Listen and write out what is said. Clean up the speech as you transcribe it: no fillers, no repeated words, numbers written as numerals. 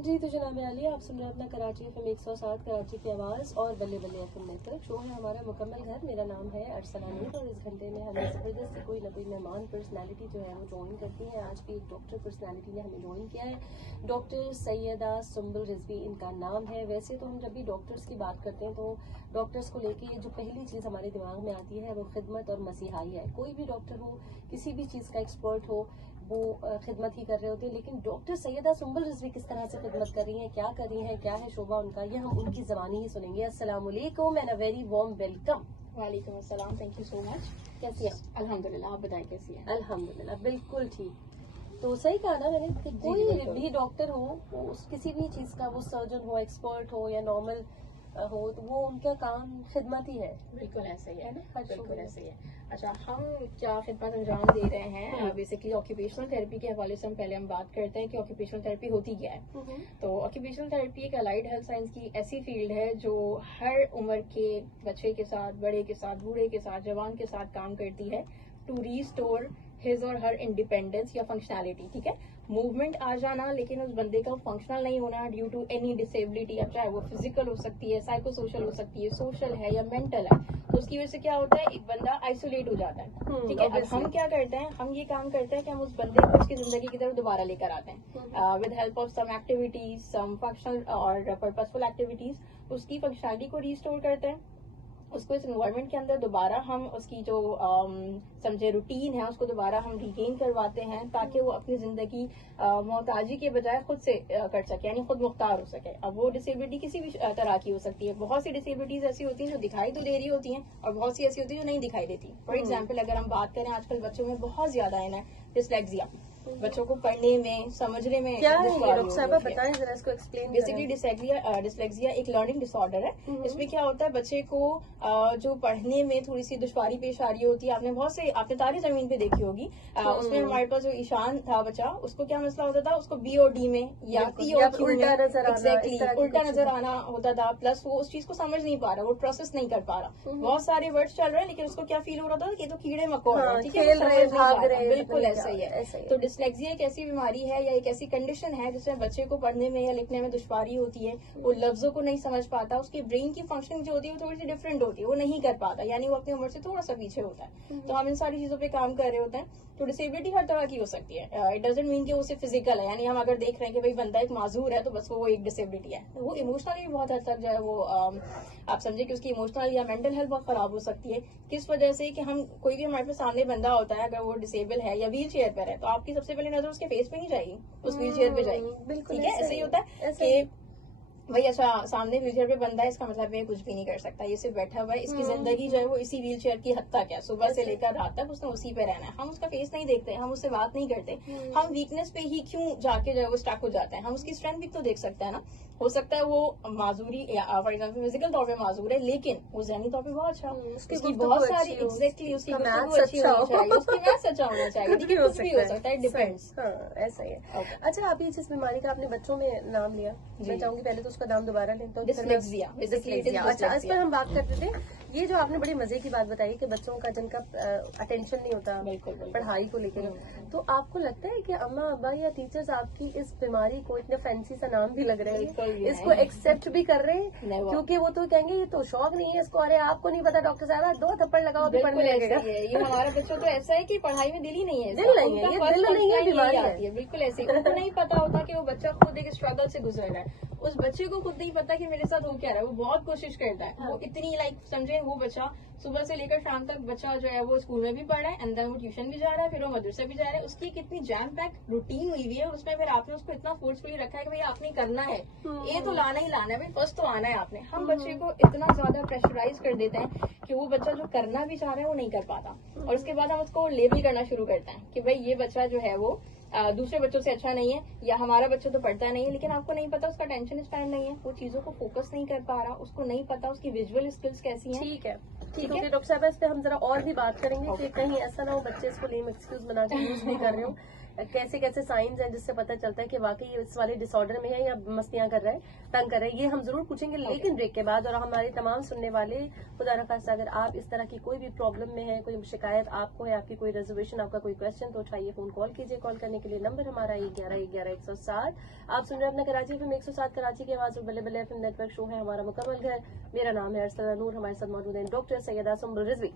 जी तो जनाब अली, आप सुन रहे हैं अपना कराची FM 107 कराची की आवाज़ और बल्ले बल्ले FM नेटवर्क। शो है हमारा मुकम्मल घर। मेरा नाम है अरसना नूर और इस घंटे में हमें ज़बरदस्ती कोई ना कोई मेहमान पर्सनालिटी जो है वो ज्वाइन करती है। आज भी एक डॉक्टर पर्सनालिटी ने हमें ज्वाइन किया है। डॉक्टर सैयदा सुंबुल रिजवी इनका नाम है। वैसे तो हम जब भी डॉक्टर्स की बात करते हैं तो डॉक्टर्स को लेके जो पहली चीज़ हमारे दिमाग में आती है वो खिदमत और मसीहाई है। कोई भी डॉक्टर हो, किसी भी चीज़ का एक्सपर्ट हो, वो खिदमत ही कर रहे होते हैं। लेकिन डॉक्टर सैयदा सुंबुल रिजवी किस तरह से खिदमत कर रही हैं, क्या कर रही हैं, क्या है शोभा उनका, ये हम उनकी ज़बानी ही सुनेंगे। अस्सलाम वालेकुम and a very warm welcome. वालेकुम अस्सलाम, थैंक यू सो मच। कैसी है? अल्हम्दुलिल्लाह, आप बताएं कैसी है? अल्हम्दुलिल्लाह बिल्कुल ठीक। तो सही कहा ना मैंने कि कोई भी डॉक्टर हो, किसी भी चीज़ का, वो सर्जन हो, एक्सपर्ट हो या नॉर्मल हो, तो वो उनका काम खिदमत ही है। बिल्कुल ऐसा ही है ना, बिल्कुल ऐसा ही है। अच्छा, हम क्या खिदमत अंजाम दे रहे हैं? बेसिकली ऑक्यूपेशनल थेरेपी के हवाले से हम बात करते हैं कि ऑक्यूपेशनल थेरेपी होती क्या है। तो ऑक्यूपेशनल थेरेपी एक अलाइड हेल्थ साइंस की ऐसी फील्ड है जो हर उम्र के बच्चे के साथ, बड़े के साथ, बूढ़े के साथ, जवान के साथ काम करती है टू रीस्टोर हिज और हर इंडिपेंडेंस या फंक्शनैलिटी। ठीक है, मूवमेंट आ जाना, लेकिन उस बंदे का फंक्शनल नहीं होना ड्यू टू एनी डिसेबिलिटी। अब चाहे वो फिजिकल हो सकती है, साइको सोशल हो सकती है, सोशल है या मेंटल है, तो उसकी वजह से क्या होता है, एक बंदा आइसोलेट हो जाता है। ठीक है, अब हम क्या करते हैं, हम ये काम करते हैं कि हम उस बंदे को उसकी जिंदगी की तरफ दोबारा लेकर आते हैं with help of some activities, some functional और पर्पसफुल एक्टिविटीज। उसकी फंक्शनैलिटी को रिस्टोर करते हैं, उसको इस एनवायरनमेंट के अंदर दोबारा हम उसकी जो समझे रूटीन है उसको दोबारा हम रिगेन करवाते हैं ताकि वो अपनी जिंदगी मोहताजी के बजाय खुद से कर सके, यानी खुद मुख्तार हो सके। अब वो डिसेबिलिटी किसी भी तरह की हो सकती है। बहुत सी डिसेबिलिटीज ऐसी होती हैं जो दिखाई तो दे रही होती हैं और बहुत सी ऐसी होती है जो नहीं दिखाई देती। फॉर एग्जाम्पल अगर हम बात करें, आजकल बच्चों में बहुत ज्यादा है डिस्लेक्सिया। बच्चों को पढ़ने में, समझने में क्या है ये डॉक्टर साहब, बताएं जरा इसको एक्सप्लेन। बेसिकली डिस्लेक्सिया एक लर्निंग डिसऑर्डर है। इसमें क्या होता है, बच्चे को जो पढ़ने में थोड़ी सी दुश्वारी पेश आ रही होती है। आपने तारे जमीन पे देखी होगी, उसमें हमारे पास जो ईशान था बच्चा, उसको क्या मसला होता था, उसको बी और डी में या पी और क्यू में एग्जैक्टली उल्टा नजर आना होता था। प्लस वो उस चीज को समझ नहीं पा रहा, वो प्रोसेस नहीं कर पा रहा। बहुत सारे वर्ड्स चल रहे हैं लेकिन उसको क्या फील हो रहा था कि ये तो कीड़े मकोड़े हैं, ठीक है, बिल्कुल ऐसा ही है। तो डिस्लेक्सिया एक ऐसी बीमारी है या एक ऐसी कंडीशन है जिसमें बच्चे को पढ़ने में या लिखने में दुश्वारी होती है। वो लफ्जों को नहीं समझ पाता, उसकी ब्रेन की फंक्शनिंग जो होती है वो थोड़ी सी डिफरेंट होती है, वो नहीं कर पाता, यानी वो अपनी उम्र से थोड़ा सा पीछे होता है। तो हम इन सारी चीजों पे काम कर रहे होते हैं। तो डिसेबिलिटी हर तरह की हो सकती है। इट डजंट मीन कि वो सिर्फ फिजिकल है, यानी हम अगर देख रहे हैं कि भाई बंदा एक माजूर है तो बस वो एक डिसेबिलिटी है। वो इमोशनली भी बहुत हद तक जो है वो आप समझे कि उसकी इमोशनल या मेंटल हेल्थ बहुत खराब हो सकती है। किस वजह से कि हम कोई भी हमारे सामने बंदा होता है, अगर वो डिसेबल है या व्हील चेयर पर है, तो आपकी सबसे पहले नजर उसके फेस पे नहीं जाएगी, उस व्हील चेयर पे जाएगी। ठीक है, ऐसे ही होता है कि भाई अच्छा सामने व्हील चेयर पे बंदा है, इसका मतलब है कुछ भी नहीं कर सकता, ये सिर्फ बैठा हुआ है, इसकी जिंदगी जो है वो इसी व्हील चेयर की हद तक है, सुबह से लेकर रात तक उसने उसी पे रहना है। हम उसका फेस नहीं देखते, हम उससे बात नहीं करते, हम वीकनेस पे ही क्यों जाके जो है वो स्टक हो जाते हैं। हम उसकी स्ट्रेंथ भी तो देख सकते हैं ना। हो सकता है वो माजूरी फॉर एग्जाम्पल फिजिकल तौर पे माजूर है, लेकिन वो जहनी तौर पे बहुत अच्छा, उसकी बहुत सारी एग्जैक्टली उसकी गुफ्तगू अच्छी होनी चाहिए, उसकी मैथ्स अच्छा होना चाहिए, कुछ भी हो सकता है, डिपेंड्स। ऐसा ही है। अच्छा, आप ये जिस बीमारी का आपने बच्चों में नाम लिया, मैं चाहूंगी पहले तो उसका नाम दोबारा लें। तो डिस्लेक्सिया। अच्छा, इस पर हम बात करते थे। ये जो आपने बड़ी मजे की बात बताई कि बच्चों का जिनका अटेंशन नहीं होता पढ़ाई को लेकर, तो आपको लगता है कि अम्मा अब्बा या टीचर्स आपकी इस बीमारी को, इतने फैंसी सा नाम भी लग रहे हैं, इसको एक्सेप्ट भी कर रहे हैं? क्योंकि वो तो कहेंगे ये तो शौक नहीं है इसको, अरे आपको नहीं पता डॉक्टर साहब, 2 थप्पड़ लगाओ तो पढ़ने लगेगा। ये हमारा बच्चों तो ऐसा है कि पढ़ाई में दिल ही नहीं है, दिल नहीं है, ये दिल नहीं है, बीमारी आती है। बिल्कुल ऐसे ही, उनको नहीं पता होता कि वो बच्चा खुद एक स्ट्रगल से गुजर रहा है। उस बच्चे को खुद नहीं पता कि मेरे साथ हो क्या रहा है। वो बहुत कोशिश करता है, वो इतनी समझे, वो बच्चा सुबह से लेकर शाम तक बच्चा जो है वो स्कूल में भी पढ़ रहा है, एंड देन वो ट्यूशन भी जा रहा है, फिर वो मदरसा भी जा रहा है। उसकी एक इतनी जैम पैक रूटीन हुई हुई है, उसमें फिर आपने उसको इतना फोर्सफुली रखा है कि भाई आपने करना है, ये तो लाना ही लाना है, भाई फर्स्ट तो आना है आपने। हम बच्चे को इतना ज्यादा प्रेशराइज कर देते हैं कि वो बच्चा जो करना भी चाह रहा है वो नहीं कर पाता, और उसके बाद हम उसको लेबल करना शुरू करते हैं कि भाई ये बच्चा जो है वो दूसरे बच्चों से अच्छा नहीं है, या हमारा बच्चा तो पढ़ता नहीं है। लेकिन आपको नहीं पता उसका अटेंशन स्पैन नहीं है, वो चीजों को फोकस नहीं कर पा रहा, उसको नहीं पता उसकी विजुअल स्किल्स कैसी हैं। ठीक है, ठीक है डॉक्टर साहब, इस पे हम जरा और भी बात करेंगे कि कहीं ऐसा ना हो बच्चे इसको लेम एक्सक्यूज बना के यूज नहीं कर रहे हो। कैसे कैसे साइंस हैं जिससे पता चलता है कि वाकई इस वाले डिसऑर्डर में है या मस्तियां कर रहा है, तंग कर रहा है, ये हम जरूर पूछेंगे लेकिन ब्रेक के बाद। और हमारे तमाम सुनने वाले, खुदा न खास्ता अगर आप इस तरह की कोई भी प्रॉब्लम में है, कोई शिकायत आपको है, आपकी कोई रिजर्वेशन, आपका कोई क्वेश्चन, तो उठाइए फोन, कॉल कीजिए। कॉल करने के लिए नंबर हमारा 11-11-107। आप सुन रहे हैं अपना कराची FM 107, कराची की आवाज और बल्ले बल्ले FM नेटवर्क। शो है हमारा मुकम्मल घर, मेरा नाम है अरसलान नूर। हमारे साथ मौजूद है डॉक्टर सैयदा सुंबुल रिजवी।